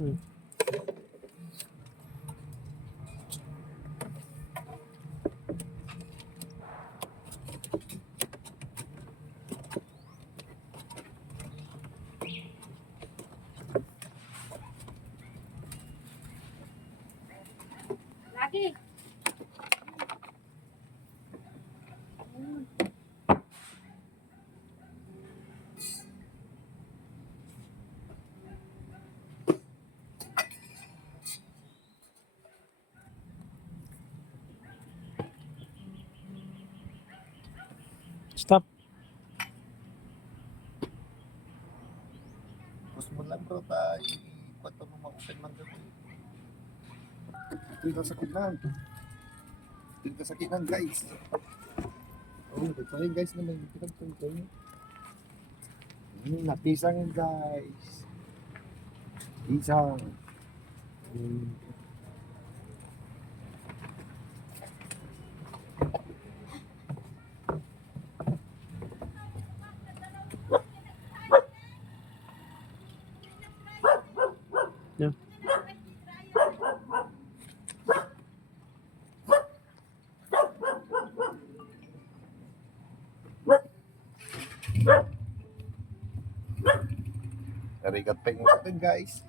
Hmm. Lagi. Stop. Gusto mo lang bro tayo. Kwento mo ma-open man doon. Ito sa kinan. Ito sa kinan guys. Oh, ito tayo guys naman. Ito. Napisang guys. Pisang. Yeah. Arigat pa yung natin guys.